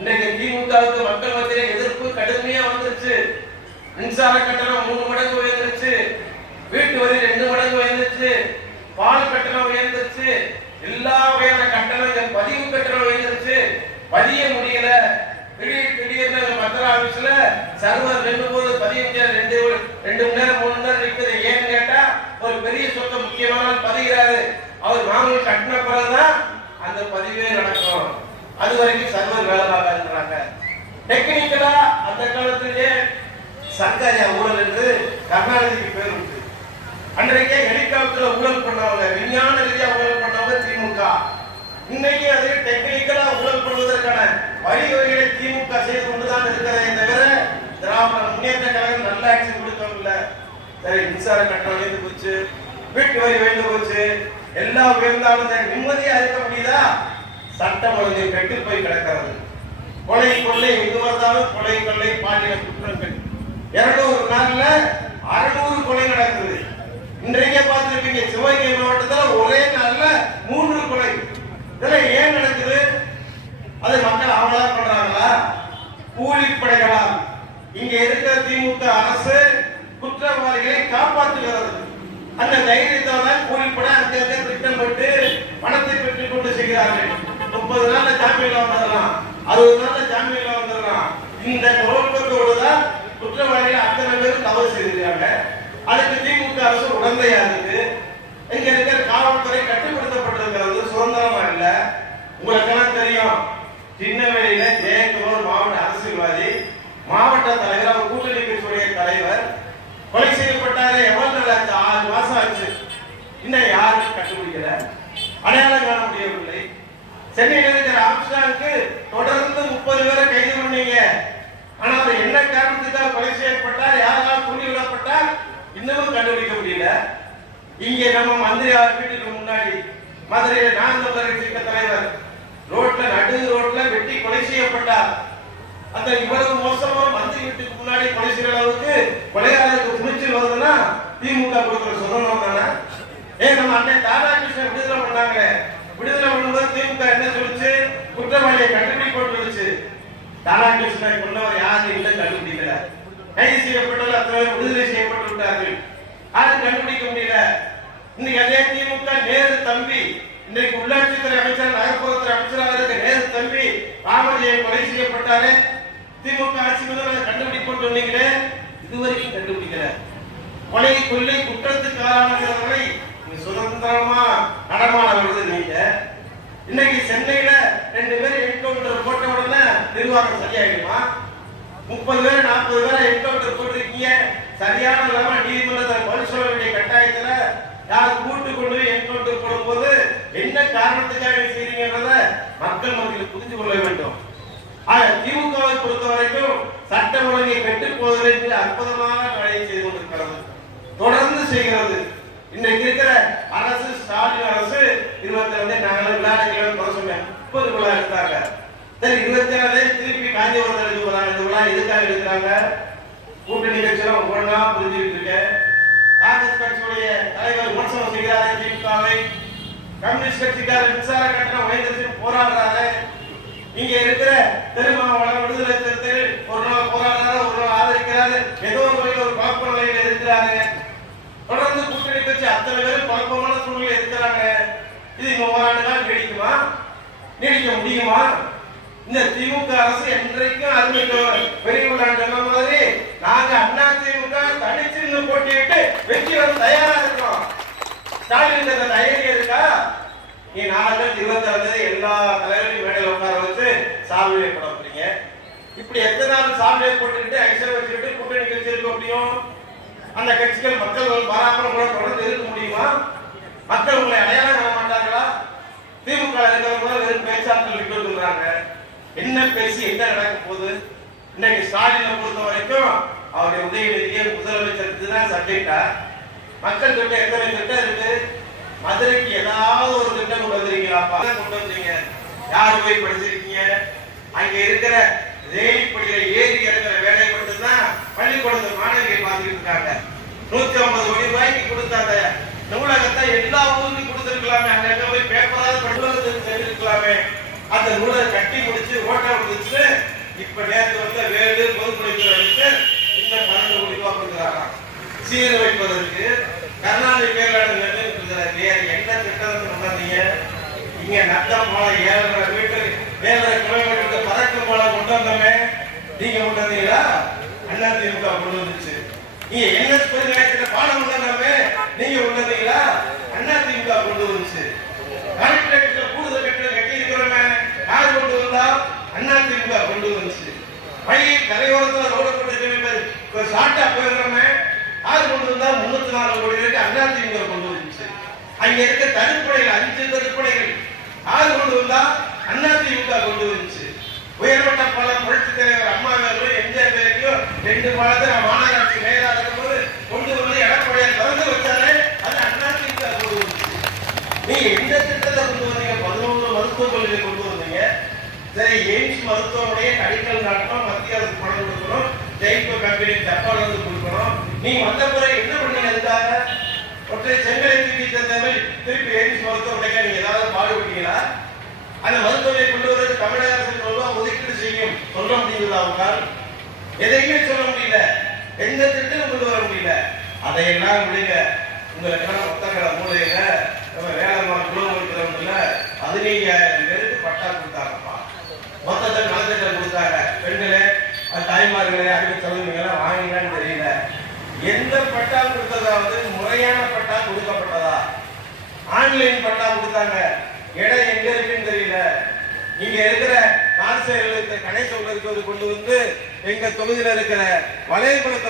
இன்னைக்கு திமுகவுக்கு மக்கள் மத்தியில எதிர்ப்பு கடுமையா வந்துருச்சு. மின்சார கட்டணம் 3 மடங்கு உயர்ந்துருச்சு, வீட்டு வரி 2 மடங்கு உயர்ந்துருச்சு, பால் கட்டணம் உயர்ந்துருச்சு, எல்லா வகையான கட்டணங்கள், பதிவு கட்டணம் உயர்ந்துருச்சு. பதிய முடியல. திடீர்னு மத்திர ஆபீஸ்ல சர்வர் நின்று போது பதிய முடியல. 2 மணி நேரம் 3 மணி நேரம் நிற்குது. ஏன்னு கேட்டா ஒரு பெரிய சொத்தை முக்கியமான பதிகிறாரு. அவர் மாமூல் கட்டின பிறகுதான் அந்த பதிவே நடக்கும். அது வரைக்கும் சர்வர் வேலை பார்க்காதுன்றாங்க. டெக்னிக்கலா அந்த காலத்திலேயே சர்க்காரியா ஊழல் என்று கர்நாடகத்துக்கு பேர் உண்டு. அன்றைக்கே ஹெலிகாப்டர்ல ஊழல் பண்ணவங்க, விஞ்ஞான ரீதியா ஊழல் பண்ணவங்க திமுக. இன்னைக்கு அது டெக்னிக்கலா ஊழல் பண்ணுவதற்கான வழிவகைகளை திமுக செய்து கொண்டுதான் இருக்கிறதே தவிர திராவிட முன்னேற்ற கழகம் நல்ல ஆக்ஷன் கொடுக்கவில்லை. சரி, மின்சார கட்டணம் உயர்ந்து போச்சு, வீட்டு வரி உயர்ந்து போச்சு, எல்லாம் உயர்ந்தாலும் நிம்மதியா இருக்க முடியுதா? சட்டம் ஒழுங்கு கெட்டு போய் கிடக்கிறது. கொலை கொள்ளை எங்கு வந்தாலும் கொலை கொள்ளை பாலியல குற்றங்கள். 200 நாள்ல 600 கொலை நடக்குது. இன்றைக்கே பார்த்திருப்பீங்க, சிவகங்கை மாவட்டத்தில் ஒரே நாள்ல 3 கொலை. இதெல்லாம் ஏன் நடக்குது? அது மக்கள் அவங்களா பண்றாங்களா? கூலிப்படைகளா? இங்க இருக்கிற திமுக அரசு குற்றவாளிகளை காப்பாற்றுகிறது. அந்த தைரியத்தால கூலிப்படை அங்கங்க திட்டம் போட்டு பணத்தை பெற்றுக் கொண்டு செய்கிறார்கள். 30 நாள்ல ஜாமீன்ல வந்துடலாம், 60 நாள்ல ஜாமீன்ல வந்துடலாம். இந்த நோக்கத்தோடு தான் குற்றவாளிகள் அத்தனை பேரும் தவறு செய்திருக்காங்க. அதுக்கு திமுக அரசு உடந்தையா இருக்கு. இங்க இருக்கிற காவல்துறை கட்டுப்படுத்தப்பட்டிருக்கிறது, சுதந்திரமா இல்ல. உங்களுக்கெல்லாம் தெரியும், சின்னவேலியில ஜெயக்குமார் மாவட்ட அரசியல்வாதி, மாவட்ட தலைவர், அவர் கூட்டணி கட்சியுடைய தலைவர் கொலை செய்யப்பட்டாரு. எவ்வளவு நாள் ஆச்சு? 6 மாசம் ஆச்சு. இன்னும் யாரும் கண்டுபிடிக்கல, அடையாளம் காண முடியவில்லை. சென்னையில் இருக்கிற ஆம்ஸ்டாங்க்கு தொடர்ந்து 30 பேரை கைது பண்ணீங்க. ஆனா அவர் என்ன காரணத்துக்காக கொலை செய்யப்பட்டார், யாரால் தூண்டி விடப்பட்டார், இன்னமும் கண்டுபிடிக்க முடியல. இங்கே நம்ம மந்திரி வீட்டுக்கு முன்னாடி மதுரையில் நாம் தமிழர் கட்சி தலைவர் நடு ரோட்ல வெட்டி கொலை செய்யப்பட்டார். அந்த இவ்வளவு மோசமா மந்திரி வீட்டுக்கு முன்னாடி கொலை செய்யற அளவுக்கு கொலையாளருக்கு துணிச்சல் வருதுன்னா திமுக கொடுக்கிற சுதந்திரம் தானே? நம்ம அண்ணன் தாராகிருஷ்ணன் விடுதலை பண்ணாங்க. விடுதலை பண்ணும்போது திமுக என்ன சொல்லுச்சு? குற்றவாளியை கண்டுபிடிச்சு. தாராகிருஷ்ணனை கொண்டவர் யாரும் இல்லை, கண்டுபிடிக்கல. கைது செய்யப்பட்டவர்கள் அத்தனை விடுதலை செய்யப்பட்டு விட்டார்கள், யாரும் கண்டுபிடிக்க முடியல. இன்னைக்கு அதே திமுக நேரு தம்பி, இன்றைக்கு உள்ளாட்சித்துறை அமைச்சர், நகர்ப்புறத்துறை அமைச்சராக இருக்க நேரு தம்பி ராமஜெய கொலை செய்யப்பட்டாரு. திமுக ஆட்சி முதல்ல கண்டுபிடிப்போம் சொன்னீங்களே, இதுவரைக்கும் கண்டுபிடிக்கல. கொலை கொள்ளை குற்றத்துக்கு ஆளானவர்களை சுதந்திரமா நடமாட விடுது நீங்க. இன்னைக்கு சென்னையில 2 பேர் என்கவுண்டர் போட்ட உடனே நிர்வாகம் சரியாயிடுமா? 30 பேர் 40 பேரை என்கவுண்டர் போட்டிருக்கீங்க, சரியான இல்லாம நீதிமன்றத்தில் பதில் சொல்ல வேண்டிய கட்டாயத்துல யார் கூட்டு கொண்டு என்கவுண்டர் போடும் போது என்ன காரணத்துக்காக செய்றீங்கன்றத மக்கள் மத்தியில் புரிந்து கொள்ள வேண்டும். திமுகவை பொறுத்த வரைக்கும் சட்ட ஒழுங்கை கெட்டுப் போவதற்கு அற்புதமான வேலையை செய்து கொண்டிருக்கிறது, தொடர்ந்து செய்கிறது. இன்றைக்கு இருக்கிற அரசு, ஸ்டாலின் அரசு 22 நாங்கள் விளையாடுகிறோம் குறை சொன்னேன், 30 விழா எடுத்தாங்க. சரி, 27 திருப்பி காஞ்சிபுரத்தில் எடுக்க போறாங்க. இந்த விழா எதுக்காக எடுக்கிறாங்க? கூட்டணி கட்சியெல்லாம் ஒவ்வொன்றா புரிஞ்சுக்கிட்டு இருக்க. காங்கிரஸ் கட்சியுடைய தலைவர் விமர்சனம் செய்கிறாரு திமுகவை. கம்யூனிஸ்ட் கட்சிக்காரர் மின்சார கட்டணம் உயர்ந்து போராடுறாரு. இங்க இருக்கிற திருமாவளவன் விடுதலை சிறுத்தைகள் ஒரு நாள் போராடுறாரு, ஒரு நாள் ஆதரிக்கிறாரு, ஏதோ ஒரு வகையில் ஒரு குழப்ப நிலையில் இருக்கிறாரு. தொடர்ந்து கூட்டணி கட்சி அத்தனை பேரும் குழப்பமான சூழ்நிலை இருக்கிறாங்க. இது இன்னும் ஓராண்டு நாள் நீடிக்குமா? நீடிக்க முடியுமா? இந்த திமுக அரசு என்றைக்கும் அறிவிக்க பெரிய சொன்ன மாதிரி நாங்க அண்ணா திமுக தனிச்சு போட்டியிட்டு வெற்றி வர தயாரா இருக்கோம். ஸ்டாலின் தைரியம் இருக்கா? நீ 4/26 எல்லா தலைவரையும் மேடையில் உட்கார வச்சு சால்வையை போட போறீங்க. இப்படி எத்தனை நாள் சால்வையை போட்டுக்கிட்டு ஐசர் வச்சுக்கிட்டு கூட்டணி கட்சி இருக்க முடியும்? அந்த கட்சிகள் மக்கள் பாராமரம் கூட தொடர்ந்து இருக்க முடியுமா? மக்கள் உங்களை அடையாளம் காண மாட்டாங்களா? திமுக இருக்கிறவங்க வெறும் பேச்சாளர்கள் விட்டு சொல்றாங்க. என்ன பேசி என்ன நடக்க போகுது? இன்னைக்கு ஸ்டாலினை பொறுத்த வரைக்கும் அவருடைய உதயநிதியை முதலமைச்சருக்கு தான் சப்ஜெக்டா. மக்கள் கிட்ட எத்தனை திட்டம் இருக்கு? மதுரைக்கு ஏதாவது ஒரு திட்டம் கொண்டு வந்திருக்கீங்களா? கொண்டு வந்தீங்க. யாரு போய் படிச்சிருக்கீங்க? அங்க இருக்கிற ரேலிப்படியில ஏறி இறங்குற வேலையை மட்டும்தான் பள்ளிக்கூடத்து மாணவிகள் பார்த்துட்டு இருக்காங்க. 150 கோடி ரூபாய்க்கு கொடுத்தாங்க நூலகத்தை எல்லா ஊருக்கும் கொடுத்திருக்கலாமே. அங்க போய் பேப்பராவது படுவதற்கு செஞ்சிருக்கலாமே. அந்த நூலை கட்டி முடிச்சு ஓட்ட முடிச்சு இப்ப நேற்று வந்து வேலு பொதுப்பணித்துறைக்கு இன்னும் 12 கோடி ரூபாய் கொடுக்குறாங்க சீர் வைப்பதற்கு. கருணாநிதி பேராளர் வேற என்ன திட்டம் பண்ணாதீங்க. இங்க நத்தம் போல 7,500 மீட்டர் 7,500 கிலோமீட்டருக்கு பறக்கும் போல கொண்டு வந்தோமே, நீங்க கொண்டு வந்தீங்களா? அதிமுக கொண்டு வந்துச்சு. நீங்க என்ன பெருங்காயத்துல பாலம் கொண்டாமே, நீங்க கொண்டு வந்தீங்களா? அதிமுக கொண்டு வந்துச்சு. கலெக்டரேட்ல கூடுதல் கட்டணம் கட்டி இருக்கிறோமே, யார் கொண்டு வந்தா? அதிமுக கொண்டு வந்துச்சு. பள்ளி கரையோரத்தில் ரோடு போட்டு ஷார்ட்டா போயிருக்கிறோமே, யார் கொண்டு வந்தா? 304 கோடி ரூபாய்க்கு அதிமுக கொண்டு வந்துச்சு. அங்க இருக்க தடுப்படைகள் 5 தடுப்படைகள் யார் கொண்டு வந்தா? அதிமுக கொண்டு வந்துச்சு. உயர்மட்ட பாலம் புரட்சி தலைவர் அம்மா அவர்களும் எம்ஜிஆர் பேரையும் 2 பாலத்தை மாநகராட்சி மேயராக இருக்கும்போது கொண்டு வந்து எடப்பாடியார் திறந்து வச்சாலே அது அதிமுக கொண்டு வந்துச்சு. நீங்க எந்த திட்டத்தை கொண்டு வந்தீங்க? 11 மருத்துவக் கல்லூரி கொண்டு வந்தீங்க. சரி, எய்ம்ஸ் மருத்துவமனையை அடிக்கல் நாட்டணும், மத்திய அரசு பணம் கொடுக்கணும், ஜெய்கோ கம்பெனி ஜப்பான் வந்து கொடுக்கணும். நீங்க வந்த பிறகு என்ன பண்ணீங்க? அதுக்காக ஒற்றை செங்கலை தூக்கி தந்தவரை திருப்பி எய்ம்ஸ் மருத்துவமனைக்கு நீங்க ஏதாவது பாடுபட்டீங்களா? அந்த மருத்துவமனை கொண்டு வருவது தமிழக அரசு ஒதுக்கீடு செய்யும் சொல்ல முடியுதா? அவங்களால் எதையுமே சொல்ல முடியல. எந்த திட்டமும் கொண்டு வர முடியல. அதையெல்லாம் விடுங்க. உங்களுக்கு மொத்தக்கடை மூலையில நம்ம வேளாண் குழுவில் 15,000 பேருக்கு பட்டா கொடுத்தாங்கப்பா. மொத்தத்தை நலத்திட்டம் கொடுத்தாங்க. பெண்களே, தாய்மார்களே, அறிவு சலுகைகள் வாங்கினான்னு தெரியல. எந்த பட்டா கொடுத்ததாவது முறையான பட்டா கொடுக்கப்பட்டதா? ஆன்லைன் பட்டா கொடுத்தாங்க. இடம் எங்க இருக்குன்னு தெரியல. இங்க இருக்கிற கான்சேர்களுக்கு கடை சொல்றதுக்கு கொண்டு வந்து எங்க தொகுதியில இருக்கிற வளையகுளத்தை